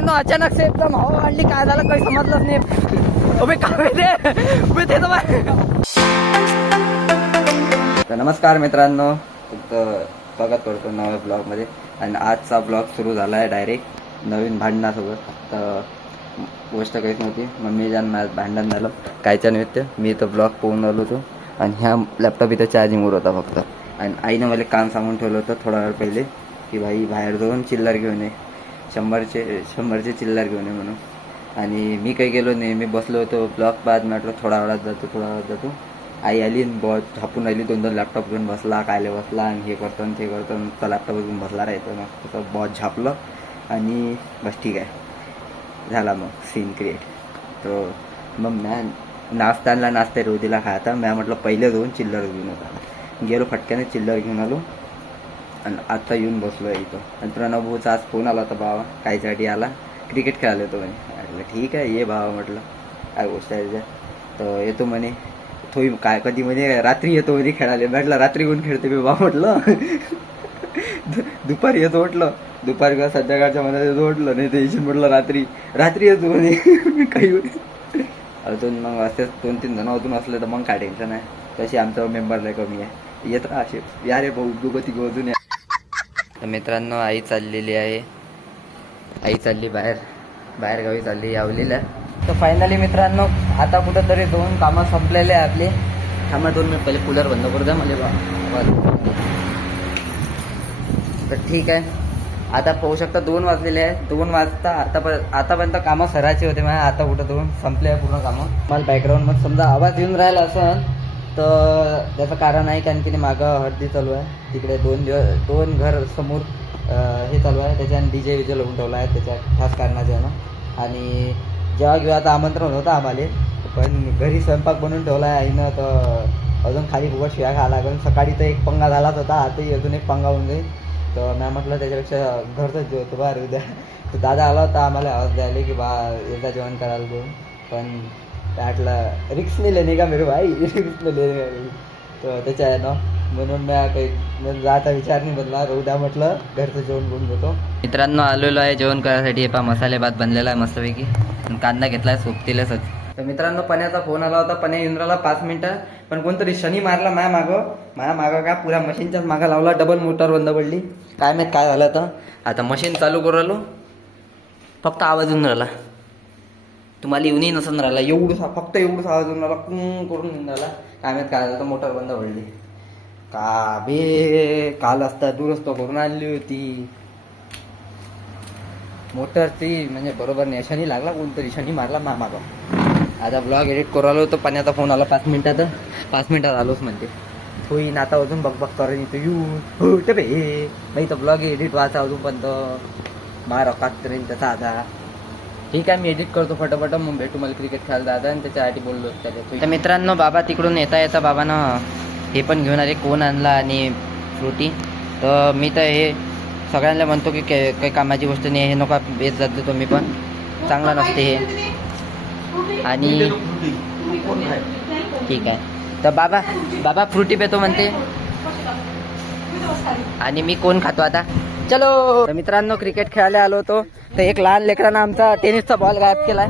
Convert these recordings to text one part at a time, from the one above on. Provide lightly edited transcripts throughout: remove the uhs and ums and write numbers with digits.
मित्रांनो अचानक से एकदम हवा वाढली, काय झालं काही समजलंच नाही. अबे काय ते तर नमस्कार मित्रांनो, स्वागत करतो नव्या ब्लॉगमध्ये. आणि आजचा ब्लॉग सुरू झाला आहे डायरेक्ट नवीन भांडणासोबत. तर गोष्ट काहीच नव्हती, मम्मी माझं भांडण झालं कायच्या निमित्त. मी तो ब्लॉग पाहून आलो होतो आणि ह्या लॅपटॉप इथं चार्जिंगवर होता फक्त. आणि आईनं मला काम सांगून ठेवलं होतं थोडा वेळ पहिले की भाई बाहेर जाऊन चिल्लर घेऊन ये, 100चे चिल्लर घेऊन ये म्हणून. आणि मी काही गेलो नाही, मी बसलो होतो ब्लॉग पाहत. म्हटलं थोडा वेळात जातो. आई आली बॉस झापून राहिली, 2 लॅपटॉप घेऊन बसला, कायले बसला आणि हे करतो आणि ते करतो. नुसता लॅपटॉप घेऊन बसला राहायचं. मग तसं बॉस झापलं आणि बस ठीक आहे झाला मग सीन क्रिएट. तो मग नाश्ता रोजीला खायचा. मी म्हटलं पहिले जाऊन चिल्लर घेऊन होता. गेलो फटक्याने चिल्लर घेऊन आलो आणि आता येऊन बसलो आहे इथं. आणि प्रणवभाऊचा आज फोन आला होता, बाबा कायसाठी आला, क्रिकेट खेळायला येतो म्हणे. म्हटलं ठीक आहे ये बाबा, म्हटलं काय गोष्ट आहे त्याच्या. तर येतो म्हणे थोडी काय कधी म्हणे रात्री येतो म्हणे खेळायला. म्हटलं रात्री कोण खेळते मी बाबा, म्हटलं दुपारी येतो म्हटलं. दुपारी किंवा संध्याकाळच्या मनात येतो म्हटलं, नाही ते म्हटलं रात्री येतो म्हणे काही अजून. मग असेच 2-3 जण अजून असले तर मग काय टेन्शन आहे. तशी आमचा मेंबर लय कमी आहे, येत राहा असे या रे भाऊ दुगती अजून या. तर मित्रांनो आई चाललेली आहे, आई चालली बाहेर गावी चालली यावलीला. तर फायनली मित्रांनो आता कुठंतरी 2 कामं संपलेले आहे आपले. थांबा 2 मिनिट, पहिले कूलर बंद करू द्या मला. तर ठीक आहे, आता पाहू शकता 2 वाजलेले आहे. 2 वाजता आतापर्यंत कामं सरायचे होते माझ्या. आता कुठं 2 संपले आहे पूर्ण कामं. मला बॅकग्राऊंडमध्ये समजा आवाज येऊन राहिला असं तर त्याचं कारण आहे कारण की मागं हळदी चालू आहे. तिकडे 2 घर समोर हे चालू आहे, त्याच्यानं DJ विजे लावून ठेवला आहे त्याच्या खास कारणाच्या ना. आणि जेव्हा आता आमंत्रण होतं आम्हाला, पण घरी स्वयंपाक बनवून ठेवला आहे आईनं. तर अजून खाली फुकट शिव्या खायला लागेल. सकाळी तर 1 पंगा झालाच होता, आताही अजून 1 पंगा होऊन जाईल. तर मी म्हटलं त्याच्यापेक्षा घरचंच जेवतो बाहेर उद्या. तर दादा आला होता आम्हाला आवाज द्यायला की बा एकदा जेवण करायला बोल. पण त्यातलं रिक्स नाही लेणे का मेरे भाई, रिक्स नाही लेणे का. तर त्याच्या आहे ना म्हणून मी काही जायचा विचार नाही बदला. उद्या म्हटलं घरचं जेवण बनवून घेतो. मित्रांनो आलेलो आहे जेवण करायसाठी. पा मसाले भात बनलेला आहे मस्तपैकी. कांदा घेतला आहे सोबतीलाच. तर मित्रांनो पण्याचा फोन आला होता. पण्या येऊन राहिला 5 मिनिटं. पण कोणतरी शनी मारला माझ्या मागं का पुऱ्या मशीनच्याच मागं लावला. डबल मोटर बंद पडली, काय माहीत काय झालं. तर आता मशीन चालू करू राहिलो, फक्त आवाज येऊन राहिला. तुम्हाला येऊनही नसून राहिला, फक्त एवढंच आवाज येऊन राहिला, करून येऊन राहिला. काय माहीत काय झालं. तर मोटर बंद पडली का बे. काल असता दुरुस्त करून आणली होती मोटरची, म्हणजे बरोबर नाही. शनी लागला कोणतरी, शनी मारला मागं. आता ब्लॉग एडिट करू आलो होतो. पाण्याचा फोन आला 5 मिनिटात आलोच म्हणते. होईन आता अजून बघ करेन इथं येऊन होत बे. मग इथं ब्लॉग एडिट व्हायचा अजून पण मारा कात करेन तसा. आता ठीक आहे मी एडिट करतो फटाफट, मग भेटू. मला क्रिकेट खेळायला जायचं आणि त्याच्यासाठी बोललो त्याला. तर मित्रांनो बाबा तिकडून येता बाबानं हे पण घेऊन आले, कोण आणला आणि फ्रुटी. तर मी तर हे सगळ्यांना म्हणतो की काही कामाची गोष्ट नाही, हे नका येत जात देतो मी पण, चांगला नसते हे. आणि ठीक आहे तर बाबा फ्रुटी पेतो म्हणते. आणि मी कोण खातो आता. चलो तर मित्रांनो क्रिकेट खेळायला आलो होतो. तर एक लहान लेकरानं आमचा टेनिसचा बॉल गायब केलाय.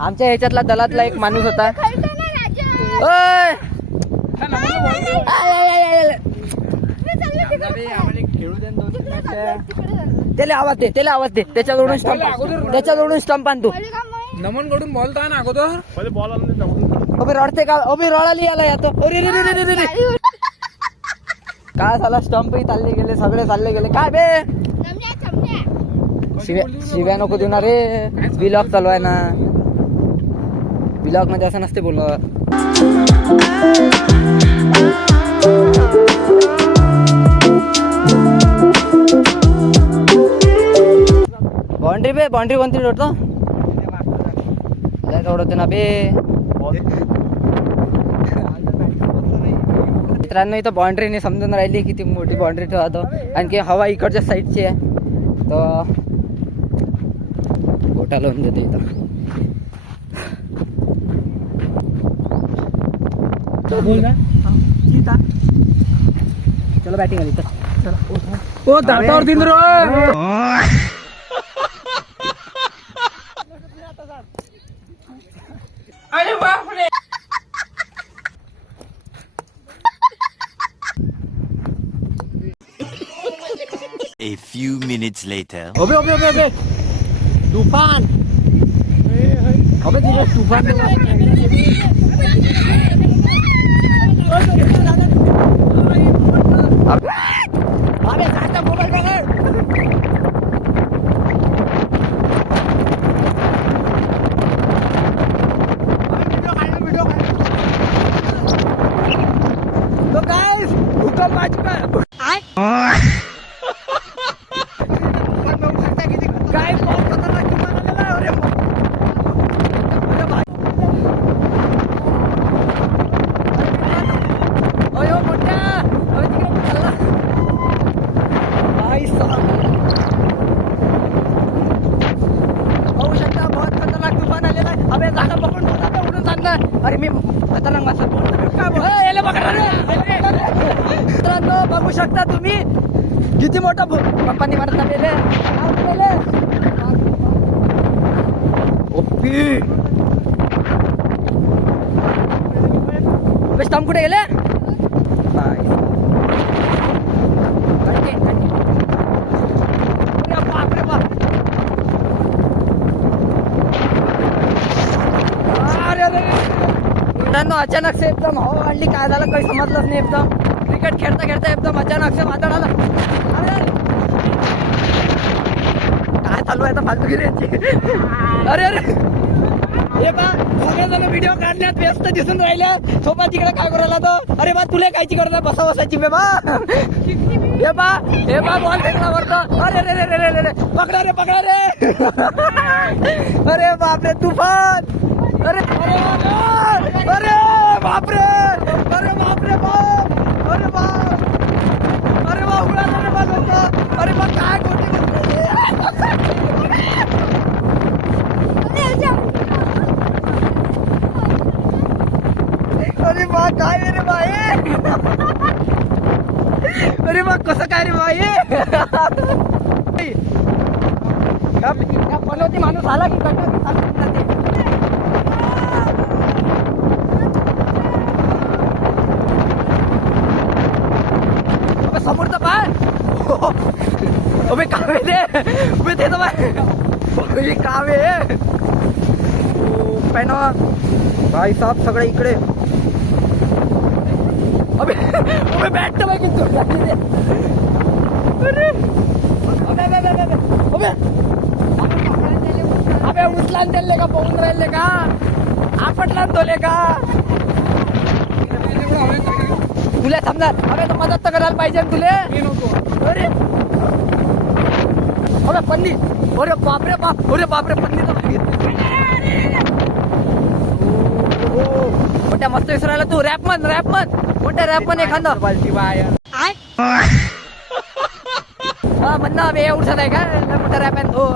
आमच्या ह्याच्यातला दलातला एक माणूस होता. त्याला आवाज दे त्याच्याजवळून स्टंप आणतो. नमन कडून बॉल तर ना अगोदर बॉल अबे रडते का. अबे रडाली आला यातो. काय झाला, स्टंपही चालले गेले, सगळे चालले गेले. काय बे शिव्या नको देणार रे. ब्लॉग चालू आहे ना, ब्लॉग मध्ये असं नसते बोलत. बाउंड्री कोणती जोडतो जोडते ना बे. मित्रांनो इथं बाउंड्रीने समजून राहिली किती मोठी बाउंड्री ठेवतो. आणखी हवा इकडच्या साईडची आहे तर गोटा लावून देते इथं. चलो बॅटिंग आली तर. ओ दातावर दिन row A few minutes later. अबे अबे अबे अबे तूफान अबे तिला तूफान अबे साचा मोबाईल तो गाइस भूकंप आ चुका है काय बहुत खतरनाक तूफान आलेला आहे अरे अयो मोठ्या अरे तिकडे कुठे चालला भाई साहब होऊ शकता बहुत खतरनाक तूफान आलेला आहे अबे झाडं पकडून होता उडून चालणार अरे मी खतरनाक मासा बोलतो काय बोल याला पकडा रे मित्रांनो बघू शकता तुम्ही किती मोठा पप्पांनी मारत आलेले ओपी स्टंप कुठे गेले बापरे बाप मित्रांनो अचानक से एकदम हवा वाढली काय झालं काही समजलंच नाही एकदम क्रिकेट खेळता खेळता एकदम अचानक से वादळ आलं अरे काय चालू आहे फालतूगिरी अरे अरे हे बा सगळेजण व्हिडिओ काढण्यात व्यस्त दिसून राहिल्या सोबत तिकडे काय करायला तो अरे बा तुला कायची करत बसा बसायची बे बा हे बा बॉल फेकला वरतो अरे रे रे रे रे रे पकडा रे अरे बापरे तुफान अरे अरे बापरे अरे बापरे बाप अरे बाप अरे बा उडाला रे बा लोक अरे बा काय गोष्टी अरे बा काय रे बा अरे बा कसं काय रे बा या पनवती माणूस आला की समोरचा पाय अबे कावे रे उभे ते तर बाय कावे पेन भाई साहब सगळे इकडे अबे अबे बॅट तर बाई किती अरे अबे अबे उचलान दिले का पोहून राहिले का आपटला तोले का तुला समजा अबे तर मदत तर करायला पाहिजे ना तुले अरे अबे पन्नी अरे बापरे बाप अरे बापरे पन्नी तर मोठ्या मस्त विसरायला तू रॅप मन मोठ्या रॅप मन एखादा बालती बाय हा म्हणणं अबे उठत आहे का मोठा रॅप आहे तो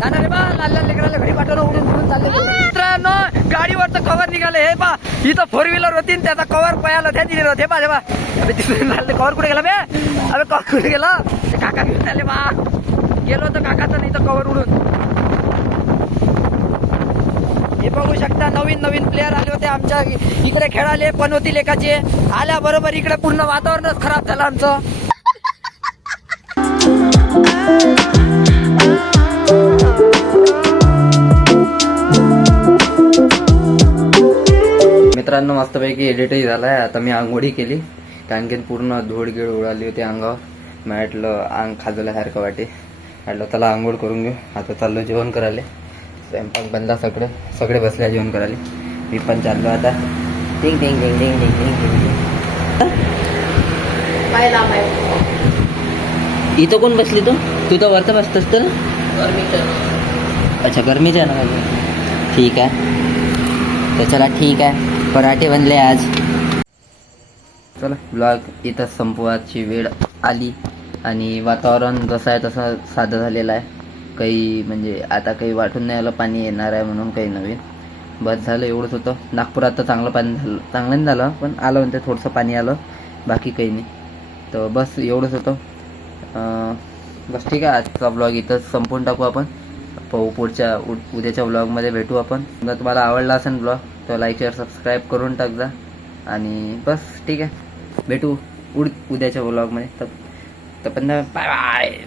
जाणार रे बा लाल लाल लेकराला घरी पाठवणं उडून चालले मित्रांनो गाडीवरचं कव्हर निघाले हे बा इथं 4 व्हीलर होती त्याचा कव्हर पयाला त्या दिलेलं होते बा कव्हर कुठे गेला बे अरे कव्हर कुठे गेला काका घेऊन आले बा गेलो होतं काकाचं नाही तर कव्हर उडून हे बघू शकता नवीन प्लेयर आले होते आमच्या इकडे खेळाले पनवती लेकाचे आल्याबरोबर इकडे पूर्ण वातावरणच खराब झालं आमचं मित्रांनो मस्तपैकी एडिटही झालाय आता मी आंघोळी केली कारण की पूर्ण धूळ उडाली होती अंगावर म्हटलं अंग खाजवल्यासारखं वाटे म्हटलं त्याला आंघोळ करून घेऊ आता चाललो जेवण करायला स्वयंपाक बनला सगळे बसल्या जेवण करायला मी पण चाललो आता टिंग टिंग टिंग टिंग टिंग टिंग टिंग इथं कोण बसली तू तर वरतं बसतोस तर अच्छा गरमीच्या ना ठीक आहे तर चला ठीक आहे पराठे बनले आज चला ब्लॉग इथं संपवायची वेळ आली आणि वातावरण जसं आहे तसं साधं झालेलं आहे काही म्हणजे आता काही वाटून नाही आलं पाणी येणार आहे म्हणून काही नवीन बस झालं एवढंच होतं नागपुरात तर चांगलं पाणी झालं चांगलं नाही झालं पण आलं म्हणते थोडंसं पाणी आलं बाकी काही नाही तर बस एवढंच होतं बस ठीक आहे आजचा ब्लॉग इथंच संपवून टाकू आपण पुढच्या उद्याच्या ब्लॉगमध्ये भेटू आपण जर तुम्हाला आवडला असेल ब्लॉग तर लाईक शेअर सबस्क्राईब करून टाक जा आणि बस ठीक आहे भेटू उद्याच्या ब्लॉगमध्ये तर तर पण बाय बाय.